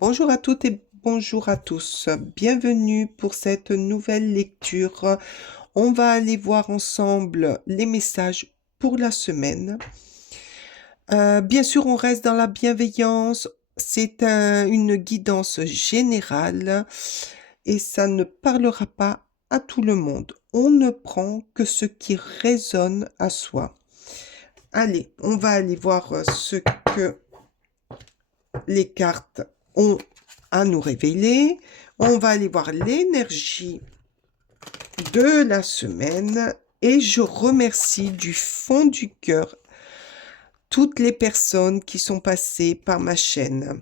Bonjour à toutes et bonjour à tous. Bienvenue pour cette nouvelle lecture. On va aller voir ensemble les messages pour la semaine. Bien sûr, on reste dans la bienveillance. C'est une guidance générale et ça ne parlera pas à tout le monde. On ne prend que ce qui résonne à soi. Allez, on va aller voir ce que les cartes ont à nous révéler. On va aller voir l'énergie de la semaine et je remercie du fond du cœur toutes les personnes qui sont passées par ma chaîne,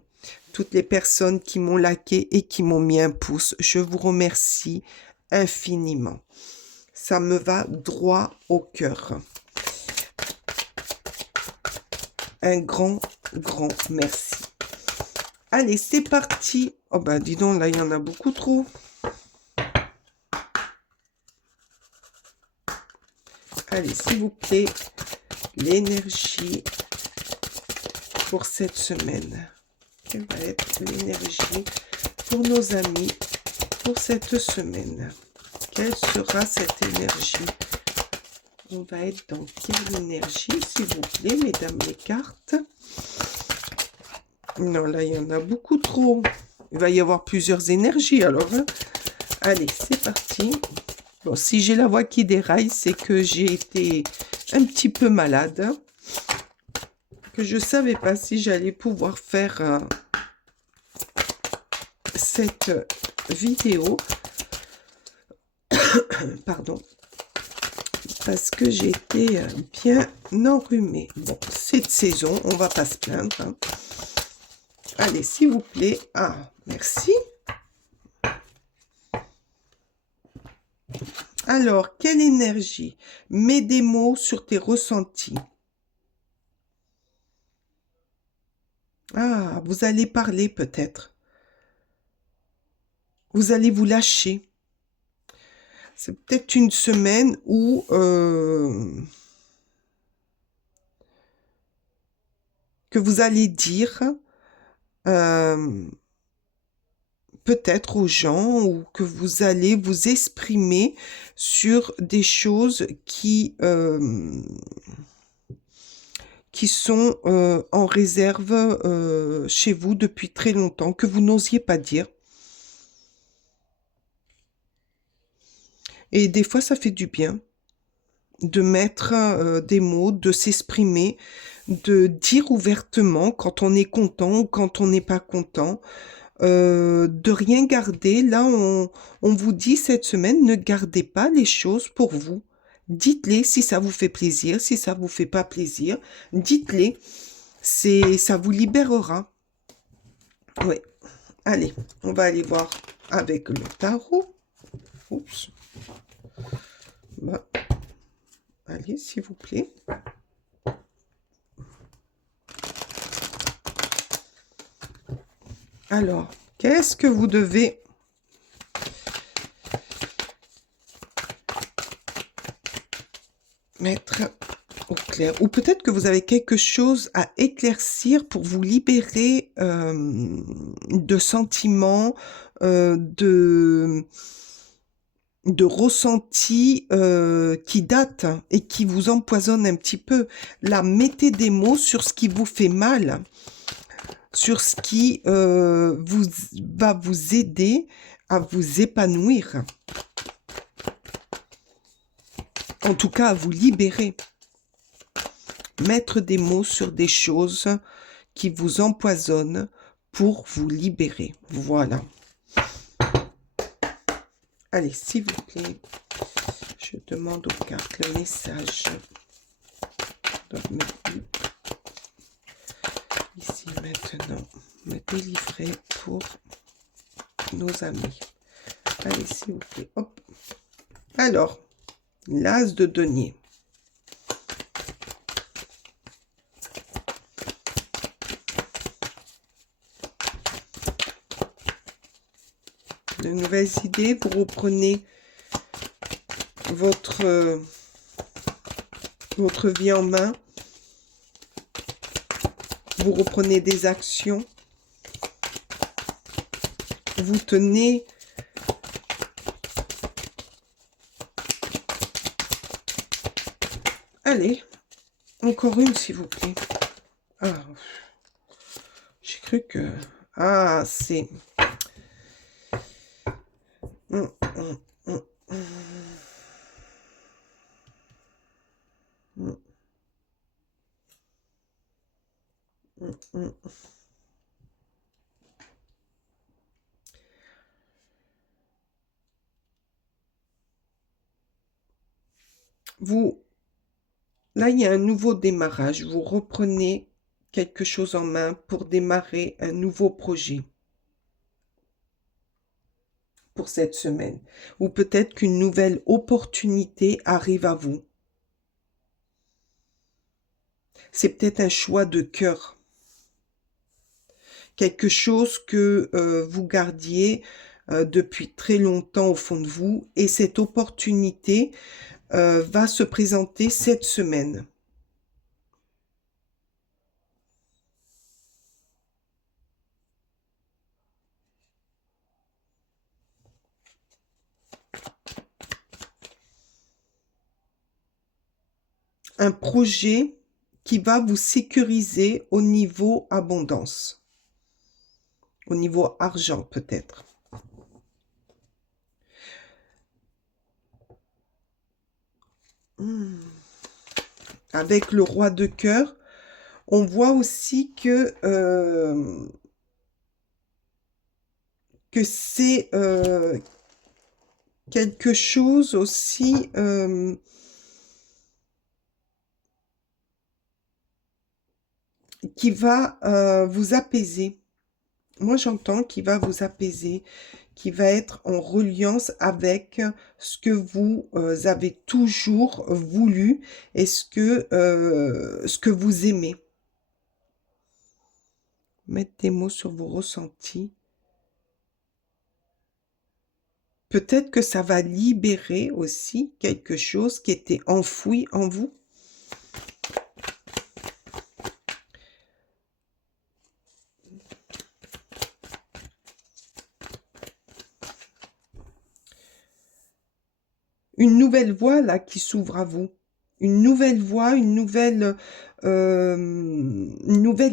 toutes les personnes qui m'ont liké et qui m'ont mis un pouce. Je vous remercie infiniment. Ça me va droit au cœur. Un grand merci. Allez, c'est parti. Oh ben, dis donc, là, il y en a beaucoup trop. Allez, s'il vous plaît, l'énergie pour cette semaine. Quelle va être l'énergie pour nos amis pour cette semaine? Quelle sera cette énergie? On va être dans quelle énergie, s'il vous plaît, mesdames les cartes? Non, là, il y en a beaucoup trop. Il va y avoir plusieurs énergies, alors. Hein. Allez, c'est parti. Bon, si j'ai la voix qui déraille, c'est que j'ai été un petit peu malade. Que je ne savais pas si j'allais pouvoir faire cette vidéo. Pardon. Parce que j'étais bien enrhumée. Bon, c'est de saison, on va pas se plaindre. Hein. Allez, s'il vous plaît. Ah, merci. Alors, quelle énergie? Mets des mots sur tes ressentis. Ah, vous allez parler peut-être. Vous allez vous lâcher. C'est peut-être une semaine où que vous allez dire peut-être aux gens ou que vous allez vous exprimer sur des choses qui sont en réserve chez vous depuis très longtemps, que vous n'osiez pas dire. Et des fois, ça fait du bien de mettre des mots, de s'exprimer, de dire ouvertement quand on est content ou quand on n'est pas content, de rien garder. Là, on vous dit cette semaine, ne gardez pas les choses pour vous. Dites-les si ça vous fait plaisir, si ça vous fait pas plaisir, dites-les. Ça vous libérera. Oui. Allez, on va aller voir avec le tarot. Oups. Bah, allez, s'il vous plaît. Alors, qu'est-ce que vous devez mettre au clair? Ou peut-être que vous avez quelque chose à éclaircir pour vous libérer de sentiments, de ressentis qui datent et qui vous empoisonnent un petit peu. Là, mettez des mots sur ce qui vous fait mal, sur ce qui va vous aider à vous épanouir. En tout cas, à vous libérer. Mettre des mots sur des choses qui vous empoisonnent pour vous libérer. Voilà. Allez, s'il vous plaît, je demande aux cartes le message. Ici, maintenant, me délivrer pour nos amis. Allez, s'il vous plaît. Hop. Alors, l'as de denier. De nouvelles idées, vous reprenez votre vie en main. Vous reprenez des actions. vous tenez... Allez, encore une, s'il vous plaît. Ah, j'ai cru que... Ah, c'est... Hum, hum, hum, hum, hum, hum. Vous... Là, il y a un nouveau démarrage. Vous reprenez quelque chose en main pour démarrer un nouveau projet pour cette semaine. Ou peut-être qu'une nouvelle opportunité arrive à vous. C'est peut-être un choix de cœur. Quelque chose que vous gardiez depuis très longtemps au fond de vous. Et cette opportunité va se présenter cette semaine. Un projet qui va vous sécuriser au niveau abondance. Au niveau argent peut-être. Avec le roi de cœur, on voit aussi que c'est quelque chose aussi qui va vous apaiser. Moi, j'entends qu'il va vous apaiser, qui va être en reliance avec ce que vous avez toujours voulu et ce que vous aimez. Mettre des mots sur vos ressentis. Peut-être que ça va libérer aussi quelque chose qui était enfoui en vous. Une nouvelle voie là qui s'ouvre à vous. Une nouvelle voie, une nouvelle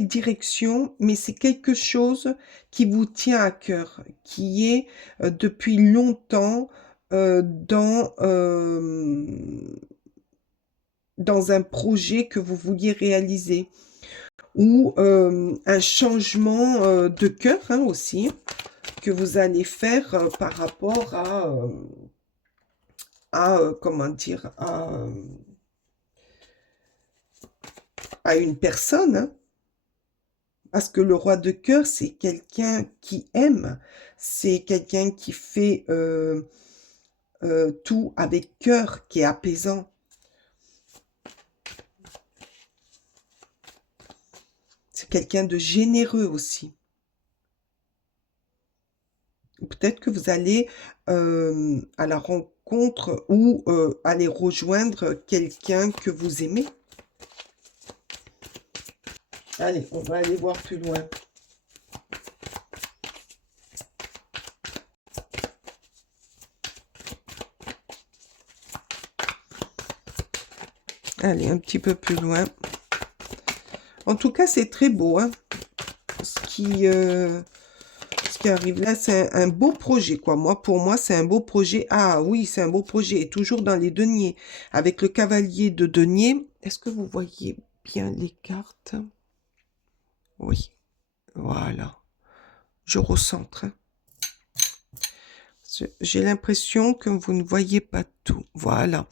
direction, mais c'est quelque chose qui vous tient à cœur, qui est depuis longtemps dans un projet que vous vouliez réaliser, ou un changement de cœur hein, aussi, que vous allez faire par rapport comment dire, à une personne, hein. Parce que le roi de cœur, c'est quelqu'un qui aime, c'est quelqu'un qui fait tout avec cœur, qui est apaisant. C'est quelqu'un de généreux aussi. Peut-être que vous allez à la rencontre ou aller rejoindre quelqu'un que vous aimez. Allez, on va aller voir plus loin. Allez, un petit peu plus loin. En tout cas, c'est très beau. Hein. Ce qui arrive là, c'est un beau projet, quoi. Pour moi, c'est un beau projet. Ah oui, c'est un beau projet. Et toujours dans les deniers. Avec le cavalier de denier. Est-ce que vous voyez bien les cartes? Oui. Voilà. Je recentre. J'ai l'impression que vous ne voyez pas tout. Voilà.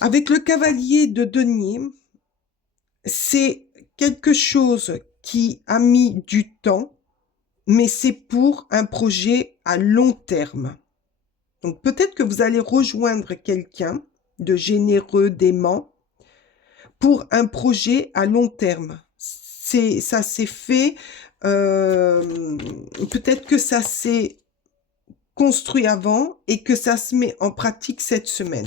Avec le cavalier de denier, c'est quelque chose qui a mis du temps, mais c'est pour un projet à long terme. Donc peut-être que vous allez rejoindre quelqu'un de généreux, d'aimant, pour un projet à long terme. Ça s'est fait, peut-être que ça s'est construit avant et que ça se met en pratique cette semaine.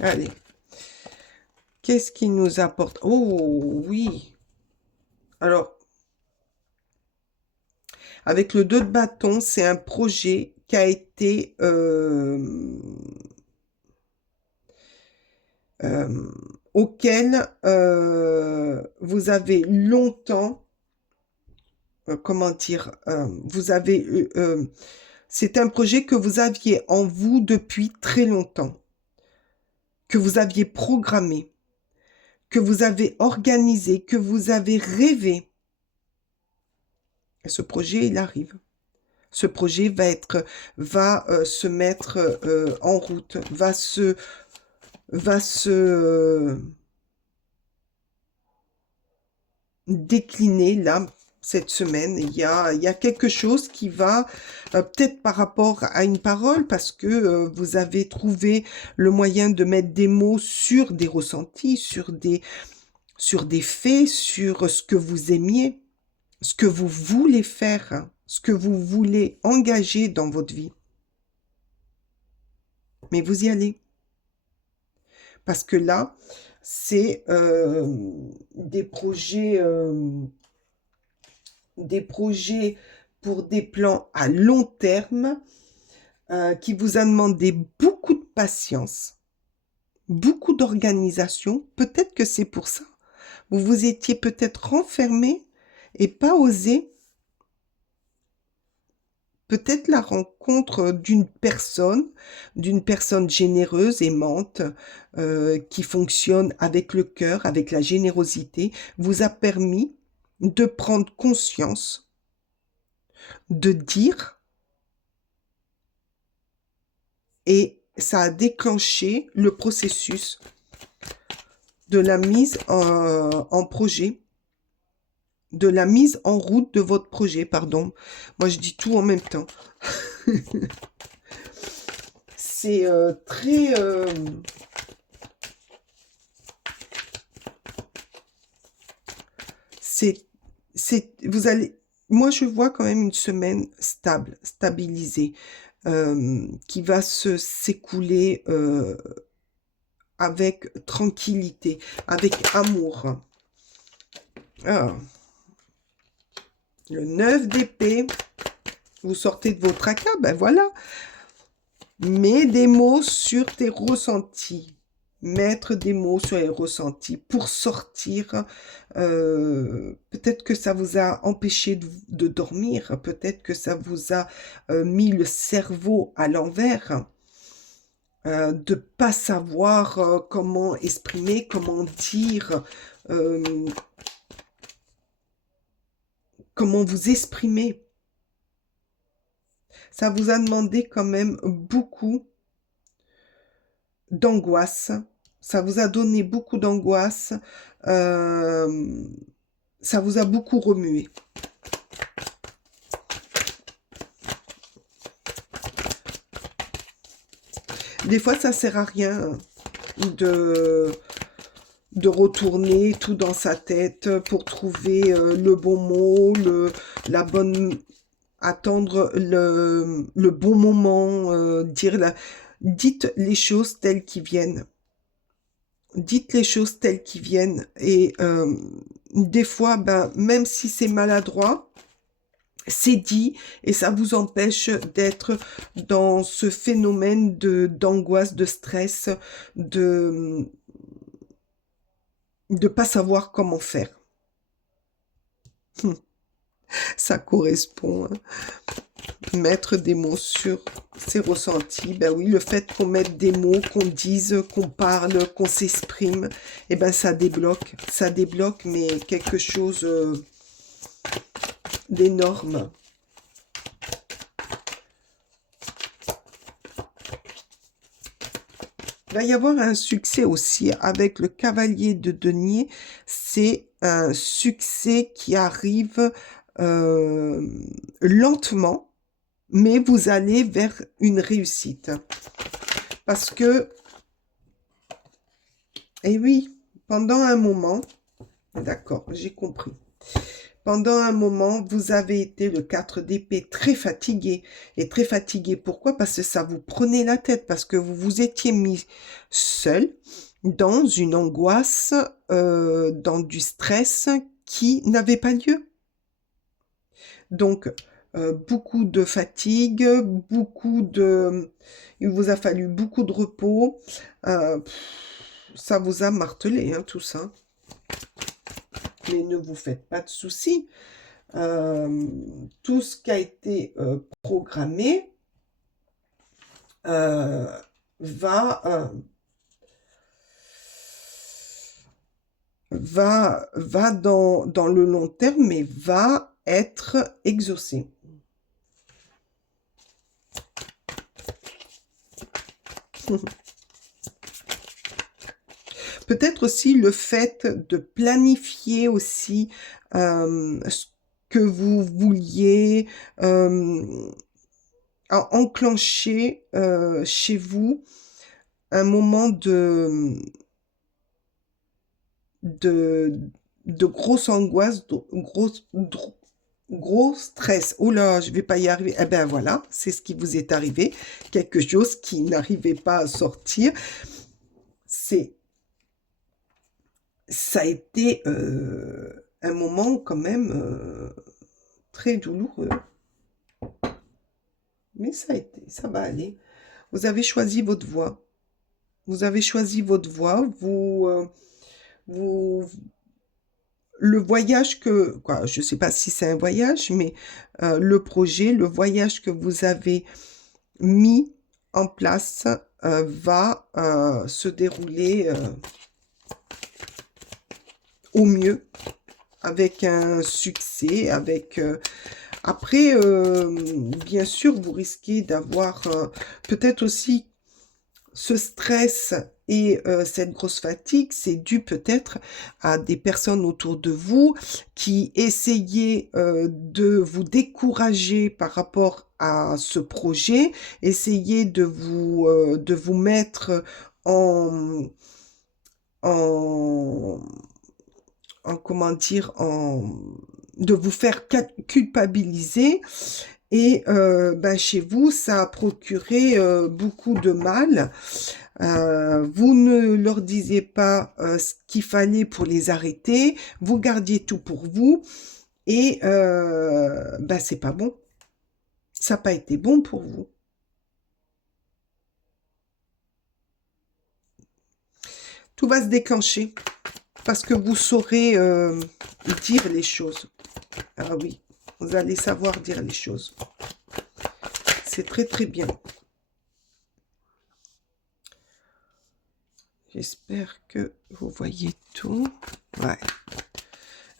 Allez. Qu'est-ce qui nous apporte? Oh, oui. Alors, avec le 2 de bâton, c'est un projet qui a été auquel vous avez longtemps, comment dire, c'est un projet que vous aviez en vous depuis très longtemps, que vous aviez programmé, que vous avez organisé, que vous avez rêvé. Et ce projet, il arrive. Ce projet va se mettre en route, va se décliner là, cette semaine. Il y a quelque chose qui va, peut-être par rapport à une parole, parce que vous avez trouvé le moyen de mettre des mots sur des ressentis, sur des faits, sur ce que vous aimiez, ce que vous voulez faire, ce que vous voulez engager dans votre vie. Mais vous y allez. Parce que là, c'est des projets pour des plans à long terme qui vous a demandé beaucoup de patience, beaucoup d'organisation. Peut-être que c'est pour ça. Vous vous étiez peut-être renfermé et pas osé. Peut-être la rencontre d'une personne généreuse, aimante, qui fonctionne avec le cœur, avec la générosité, vous a permis de prendre conscience, de dire, et ça a déclenché le processus de la mise en projet, de la mise en route de votre projet, pardon. Moi, je dis tout en même temps. C'est très... vous allez... Moi, je vois quand même une semaine stable, stabilisée, qui va s'écouler avec tranquillité, avec amour. Ah. Le 9 d'épée, vous sortez de vos tracas, ben voilà. Mets des mots sur tes ressentis. Mettre des mots sur les ressentis pour sortir. Peut-être que ça vous a empêché de dormir. Peut-être que ça vous a mis le cerveau à l'envers. De ne pas savoir comment exprimer, comment dire, comment vous exprimer. Ça vous a demandé quand même beaucoup d'angoisse. Ça vous a donné beaucoup d'angoisse. Ça vous a beaucoup remué. Des fois, ça sert à rien de retourner tout dans sa tête pour trouver le bon mot, la bonne... attendre le bon moment, dites les choses telles qu'ils viennent. Dites les choses telles qu'ils viennent. Et des fois, ben, même si c'est maladroit, c'est dit et ça vous empêche d'être dans ce phénomène d'angoisse, de stress, de pas savoir comment faire. Ça correspond, hein. Mettre des mots sur ses ressentis. Ben oui, le fait qu'on mette des mots, qu'on dise, qu'on parle, qu'on s'exprime, eh ben ça débloque. Ça débloque, mais quelque chose d'énorme. Il va y avoir un succès aussi avec le cavalier de denier. C'est un succès qui arrive lentement, mais vous allez vers une réussite. Parce que, eh oui, pendant un moment, d'accord, j'ai compris. pendant un moment, vous avez été le 4 d'épée très fatigué. Et très fatigué, pourquoi? Parce que ça vous prenait la tête, parce que vous vous étiez mis seul dans une angoisse, dans du stress qui n'avait pas lieu. Donc, beaucoup de fatigue, il vous a fallu beaucoup de repos. Ça vous a martelé, hein, tout ça. Mais ne vous faites pas de soucis. Tout ce qui a été programmé va dans le long terme, mais va être exaucé. Peut-être aussi le fait de planifier aussi ce que vous vouliez enclencher chez vous un moment de grosse angoisse, gros stress. Oh là, je vais pas y arriver. Eh ben voilà, c'est ce qui vous est arrivé. Quelque chose qui n'arrivait pas à sortir. Ça a été un moment quand même très douloureux. Mais ça va aller. Vous avez choisi votre voie. Vous avez choisi votre voie. Le voyage je ne sais pas si c'est un voyage, mais le voyage que vous avez mis en place va se dérouler au mieux, avec un succès, après, bien sûr, vous risquez d'avoir peut-être aussi ce stress et cette grosse fatigue, c'est dû peut-être à des personnes autour de vous qui essayaient de vous décourager par rapport à ce projet, essayaient de vous mettre en, en, comment dire, de vous faire culpabiliser. Et chez vous, ça a procuré beaucoup de mal. Vous ne leur disiez pas ce qu'il fallait pour les arrêter. Vous gardiez tout pour vous. Et c'est pas bon. Ça n'a pas été bon pour vous. Tout va se déclencher parce que vous saurez dire les choses. Ah oui, vous allez savoir dire les choses. C'est très très bien. J'espère que vous voyez tout. Ouais.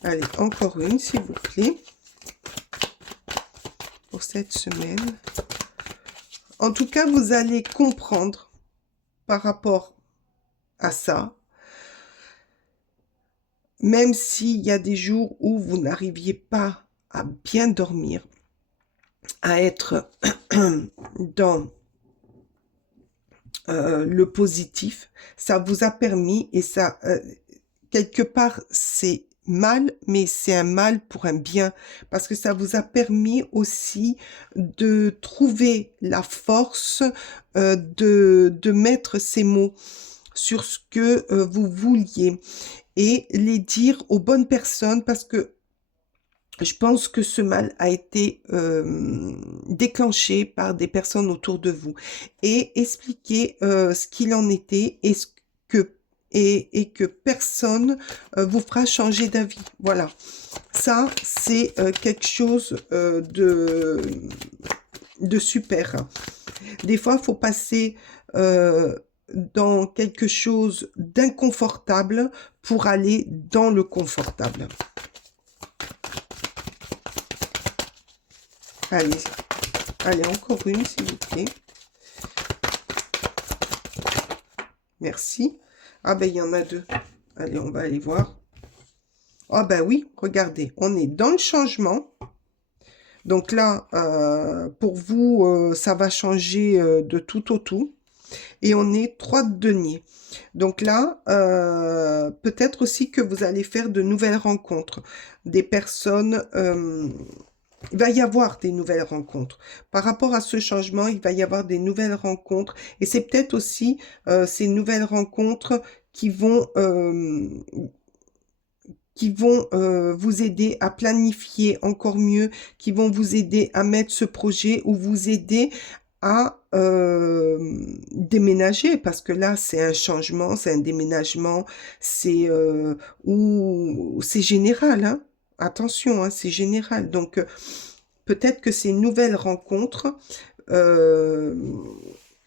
Allez, encore une, s'il vous plaît. Pour cette semaine. En tout cas, vous allez comprendre par rapport à ça. Même s'il y a des jours où vous n'arriviez pas à bien dormir, à être dans le positif, ça vous a permis, et ça, quelque part, c'est mal, mais c'est un mal pour un bien, parce que ça vous a permis aussi de trouver la force de mettre ces mots sur ce que vous vouliez et les dire aux bonnes personnes, parce que je pense que ce mal a été déclenché par des personnes autour de vous, et expliquer ce qu'il en était et que personne vous fera changer d'avis. Voilà, ça c'est quelque chose de super. Des fois, il faut passer dans quelque chose d'inconfortable pour aller dans le confortable. Allez, encore une, s'il vous plaît. Merci. Ah ben, il y en a deux. Allez, on va aller voir. Ah ben oui, regardez, on est dans le changement. Donc là, pour vous, ça va changer de tout au tout. et on est 3 de denier. Donc là, peut-être aussi que vous allez faire de nouvelles rencontres. Des personnes, il va y avoir des nouvelles rencontres. Par rapport à ce changement, il va y avoir des nouvelles rencontres. Et c'est peut-être aussi ces nouvelles rencontres qui vont vous aider à planifier encore mieux, qui vont vous aider à mettre ce projet ou vous aider à déménager, parce que là, c'est un changement, c'est un déménagement, c'est général, hein. Attention, hein, c'est général. Donc, peut-être que ces nouvelles rencontres euh,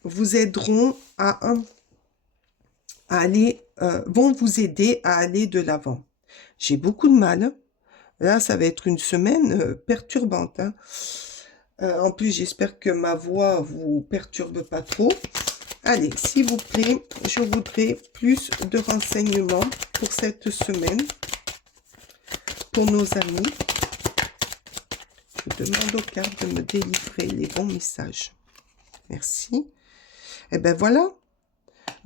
vous aideront vont vous aider à aller de l'avant. J'ai beaucoup de mal, hein. Là, ça va être une semaine perturbante, hein. En plus, j'espère que ma voix vous perturbe pas trop. Allez, s'il vous plaît, je voudrais plus de renseignements pour cette semaine, pour nos amis. Je demande aux cartes de me délivrer les bons messages. Merci. Et ben voilà,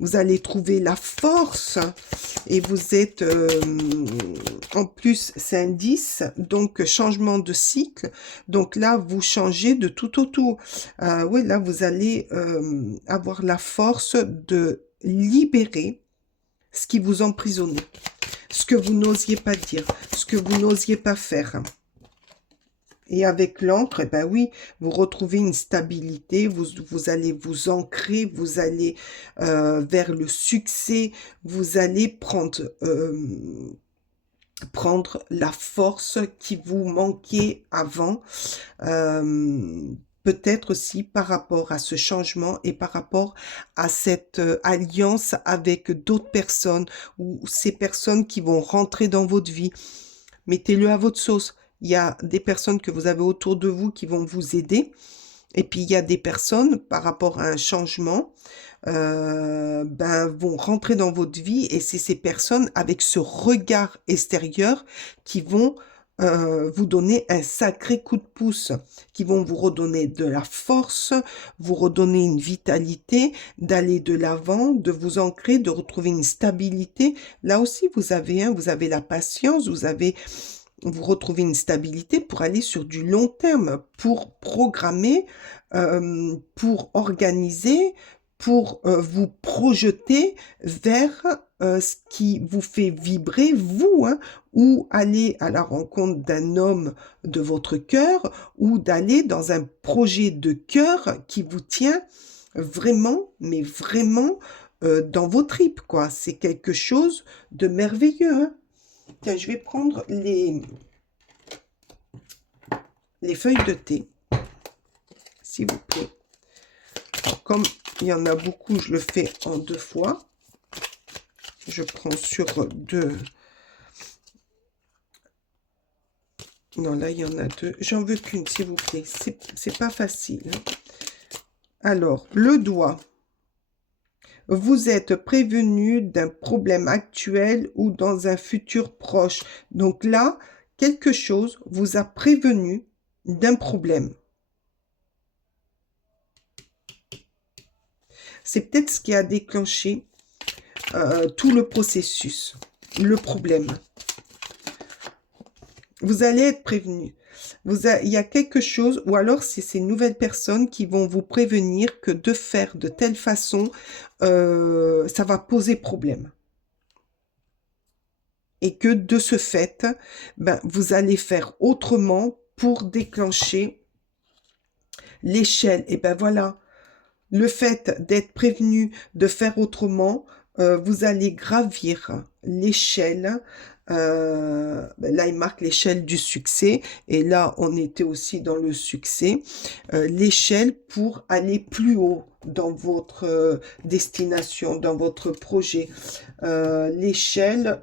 vous allez trouver la force et vous êtes, en plus, c'est un 10, donc changement de cycle. Donc là, vous changez de tout au tout. Oui, là, vous allez avoir la force de libérer ce qui vous emprisonnait, ce que vous n'osiez pas dire, ce que vous n'osiez pas faire. Et avec l'encre, eh ben oui, vous retrouvez une stabilité, vous allez vous ancrer, vous allez vers le succès, vous allez prendre la force qui vous manquait avant, peut-être aussi par rapport à ce changement et par rapport à cette alliance avec d'autres personnes ou ces personnes qui vont rentrer dans votre vie. Mettez-le à votre sauce. Il y a des personnes que vous avez autour de vous qui vont vous aider. Et puis, il y a des personnes, par rapport à un changement, vont rentrer dans votre vie. Et c'est ces personnes, avec ce regard extérieur, qui vont vous donner un sacré coup de pouce, qui vont vous redonner de la force, vous redonner une vitalité, d'aller de l'avant, de vous ancrer, de retrouver une stabilité. Là aussi, vous avez la patience, vous retrouvez une stabilité pour aller sur du long terme, pour programmer, pour organiser, pour vous projeter vers ce qui vous fait vibrer, vous, hein, ou aller à la rencontre d'un homme de votre cœur, ou d'aller dans un projet de cœur qui vous tient vraiment, mais vraiment dans vos tripes, quoi. C'est quelque chose de merveilleux, hein. Tiens, je vais prendre les feuilles de thé, s'il vous plaît. Alors, comme il y en a beaucoup, je le fais en 2 fois. Je prends sur 2. Non, là, il y en a 2. J'en veux qu'une, s'il vous plaît. C'est pas facile, hein. Alors, le doigt. Vous êtes prévenu d'un problème actuel ou dans un futur proche. Donc là, quelque chose vous a prévenu d'un problème. C'est peut-être ce qui a déclenché tout le processus, le problème. Vous allez être prévenu. Il y a quelque chose, ou alors c'est ces nouvelles personnes qui vont vous prévenir que de faire de telle façon, ça va poser problème. Et que de ce fait, vous allez faire autrement pour déclencher l'échelle. Et ben voilà, le fait d'être prévenu de faire autrement, vous allez gravir l'échelle. Là, il marque l'échelle du succès. Et là, on était aussi dans le succès. L'échelle pour aller plus haut dans votre destination, dans votre projet. L'échelle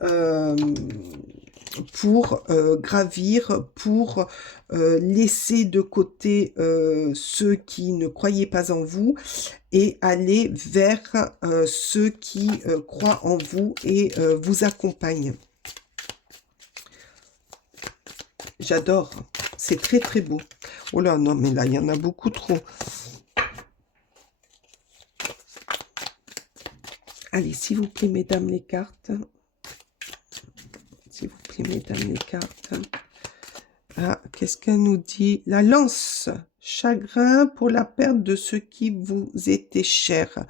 pour gravir, pour laisser de côté ceux qui ne croyaient pas en vous et aller vers ceux qui croient en vous et vous accompagnent. J'adore, c'est très très beau. Oh là, non, mais là, il y en a beaucoup trop. Allez, s'il vous plaît, mesdames les cartes. S'il vous plaît, mesdames les cartes. Ah, qu'est-ce qu'elle nous dit? La lance. Chagrin pour la perte de ce qui vous était cher.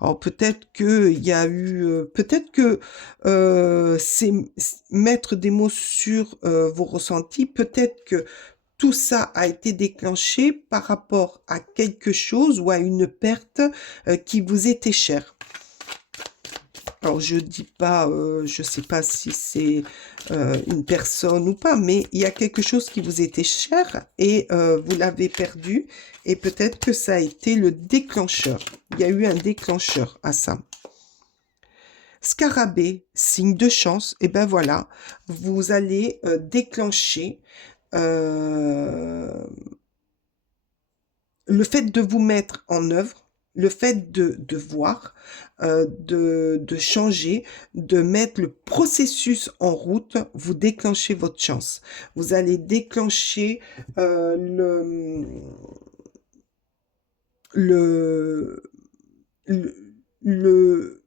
Alors peut-être qu'il y a eu, peut-être que c'est mettre des mots sur vos ressentis, peut-être que tout ça a été déclenché par rapport à quelque chose ou à une perte qui vous était chère. Alors, je dis pas, je sais pas si c'est une personne ou pas, mais il y a quelque chose qui vous était cher et vous l'avez perdu et peut-être que ça a été le déclencheur. Il y a eu un déclencheur à ça. Scarabée, signe de chance, et ben voilà, vous allez déclencher le fait de vous mettre en œuvre, le fait de voir, de changer, de mettre le processus en route, vous déclenchez votre chance. Vous allez déclencher le, le, le,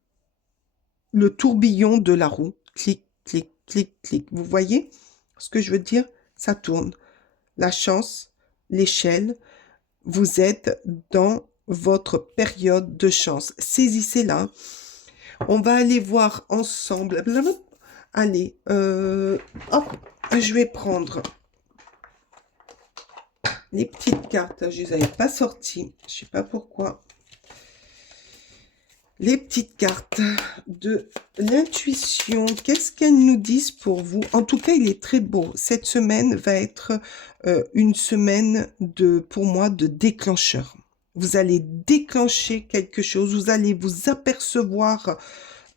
le tourbillon de la roue. Clic, clic, clic, clic. Vous voyez ce que je veux dire? Ça tourne. La chance, l'échelle, vous êtes dans votre période de chance. Saisissez-la. On va aller voir ensemble. Allez, hop, je vais prendre les petites cartes. Je ne les avais pas sorties. Je ne sais pas pourquoi. Les petites cartes de l'intuition. Qu'est-ce qu'elles nous disent pour vous? En tout cas, il est très beau. Cette semaine va être une semaine pour moi, de déclencheur. Vous allez déclencher quelque chose. Vous allez vous apercevoir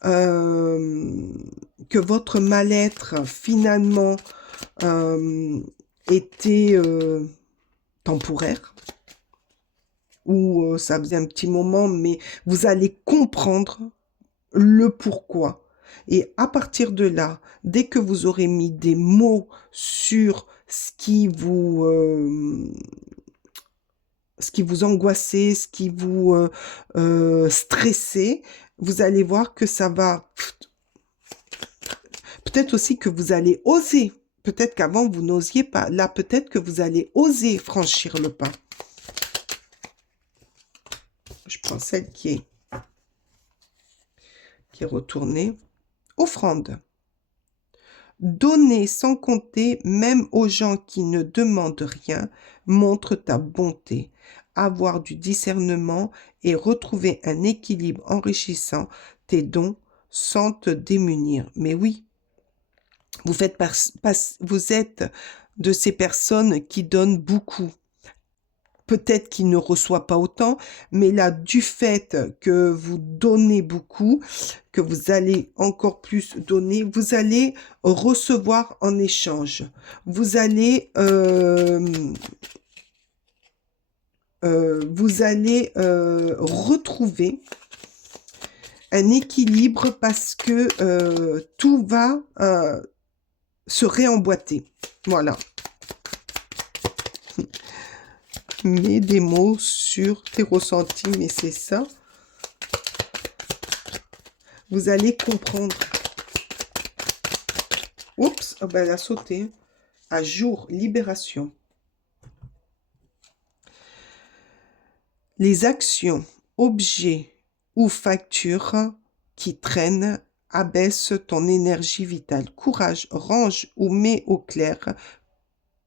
que votre mal-être, finalement, était temporaire. Ou ça faisait un petit moment, mais vous allez comprendre le pourquoi. Et à partir de là, dès que vous aurez mis des mots sur ce qui vous angoissait, ce qui vous stressait, vous allez voir que ça va... Peut-être aussi que vous allez oser. Peut-être qu'avant, vous n'osiez pas. Là, peut-être que vous allez oser franchir le pas. Je prends celle qui est retournée. Offrande. Donner sans compter, même aux gens qui ne demandent rien, montre ta bonté. Avoir du discernement et retrouver un équilibre enrichissant tes dons sans te démunir. Mais oui, vous êtes de ces personnes qui donnent beaucoup. Peut-être qu'il ne reçoit pas autant, mais là, du fait que vous donnez beaucoup, que vous allez encore plus donner, vous allez recevoir en échange. Vous allez retrouver un équilibre parce que tout va se réemboîter. Voilà. Mets des mots sur tes ressentis, mais c'est ça. Vous allez comprendre. Oups, oh ben elle a sauté. À jour, libération. Les actions, objets ou factures qui traînent abaissent ton énergie vitale. Courage, range ou mets au clair.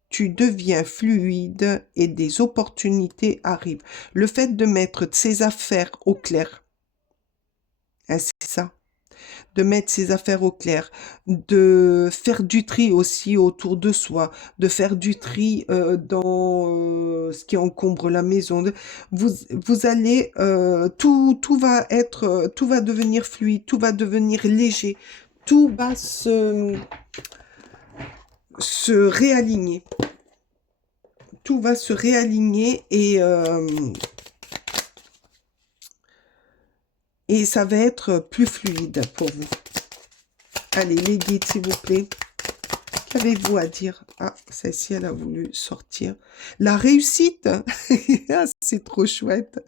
Tu deviens fluide et des opportunités arrivent. Le fait de mettre ses affaires au clair, hein, c'est ça, de mettre ses affaires au clair, de faire du tri aussi autour de soi, de faire du tri dans ce qui encombre la maison. Vous allez, tout va devenir fluide, tout va devenir léger, tout va se réaligner. Tout va se réaligner et ça va être plus fluide pour vous. Allez, les guides, s'il vous plaît. Qu'avez-vous à dire? Ah, celle-ci, elle a voulu sortir. La réussite. Ah, c'est trop chouette.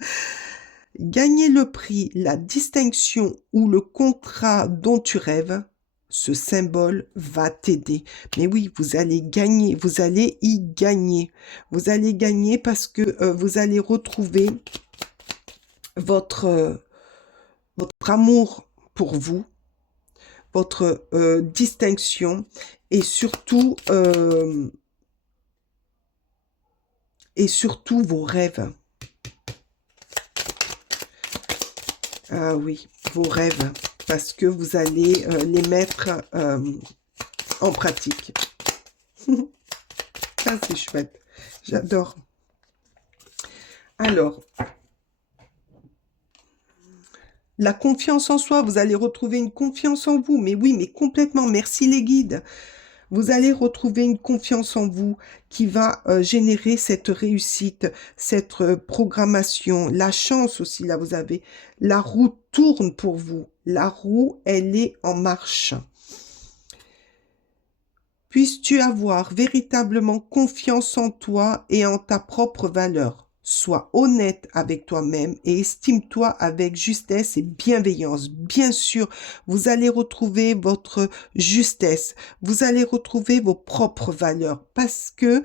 Gagner le prix, la distinction ou le contrat dont tu rêves, ce symbole va t'aider. Mais oui, vous allez gagner, vous allez y gagner. Vous allez gagner parce que vous allez retrouver votre, votre amour pour vous, votre distinction et surtout vos rêves. Ah oui, vos rêves, parce que vous allez les mettre en pratique. Ça, c'est chouette. J'adore. Alors, la confiance en soi, vous allez retrouver une confiance en vous. Mais oui, mais complètement. Merci les guides. Vous allez retrouver une confiance en vous qui va générer cette réussite, cette programmation. La chance aussi, là, vous avez. La roue tourne pour vous. La roue, elle est en marche. Puisses-tu avoir véritablement confiance en toi et en ta propre valeur. Sois honnête avec toi-même et estime-toi avec justesse et bienveillance. Bien sûr, vous allez retrouver votre justesse. Vous allez retrouver vos propres valeurs parce que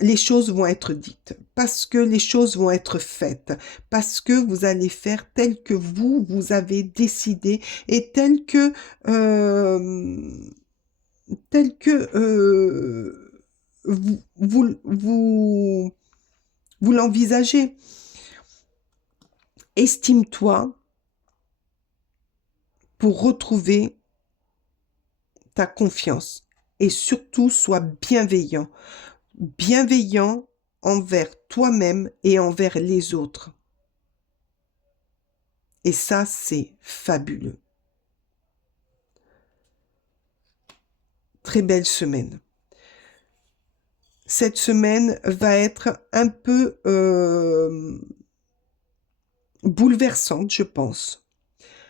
les choses vont être dites, parce que les choses vont être faites, parce que vous allez faire tel que vous avez décidé et tel que vous l'envisagez. Estime-toi pour retrouver ta confiance et surtout sois bienveillant. Bienveillant envers toi-même et envers les autres. Et ça, c'est fabuleux. Très belle semaine. Cette semaine va être un peu bouleversante, je pense.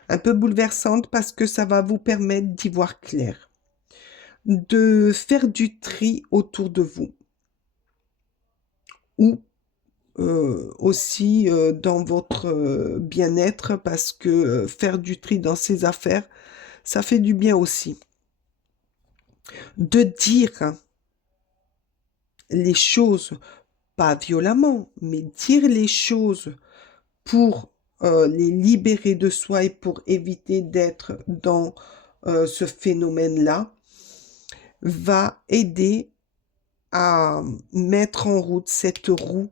Un peu bouleversante parce que ça va vous permettre d'y voir clair. De faire du tri autour de vous. Ou aussi dans votre bien-être parce que faire du tri dans ses affaires, ça fait du bien aussi. De dire les choses, pas violemment, mais dire les choses pour les libérer de soi et pour éviter d'être dans ce phénomène-là, va aider à mettre en route cette roue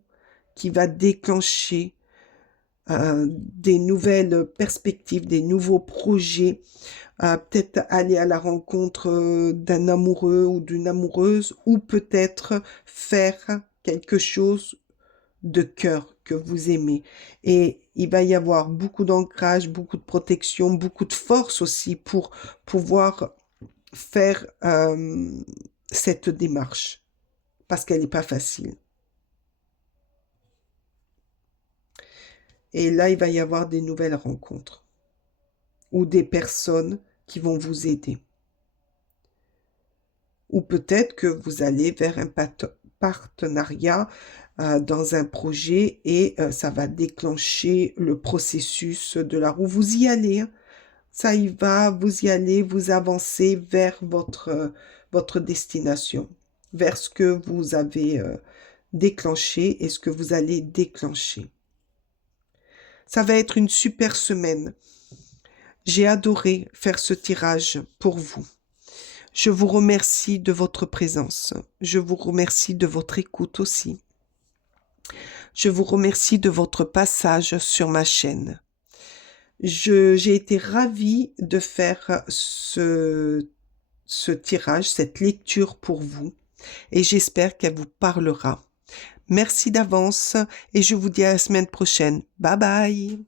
qui va déclencher des nouvelles perspectives, des nouveaux projets, peut-être aller à la rencontre d'un amoureux ou d'une amoureuse, ou peut-être faire quelque chose de cœur que vous aimez. Et il va y avoir beaucoup d'ancrage, beaucoup de protection, beaucoup de force aussi pour pouvoir faire cette démarche, parce qu'elle n'est pas facile. Et là, il va y avoir des nouvelles rencontres ou des personnes qui vont vous aider. Ou peut-être que vous allez vers un partenariat dans un projet et ça va déclencher le processus de la roue. Vous y allez, hein. Ça y va, vous y allez, vous avancez vers votre destination, vers ce que vous avez déclenché et ce que vous allez déclencher. Ça va être une super semaine. J'ai adoré faire ce tirage pour vous. Je vous remercie de votre présence. Je vous remercie de votre écoute aussi. Je vous remercie de votre passage sur ma chaîne. J'ai été ravie de faire ce tirage, cette lecture pour vous et j'espère qu'elle vous parlera. Merci d'avance et je vous dis à la semaine prochaine. Bye bye!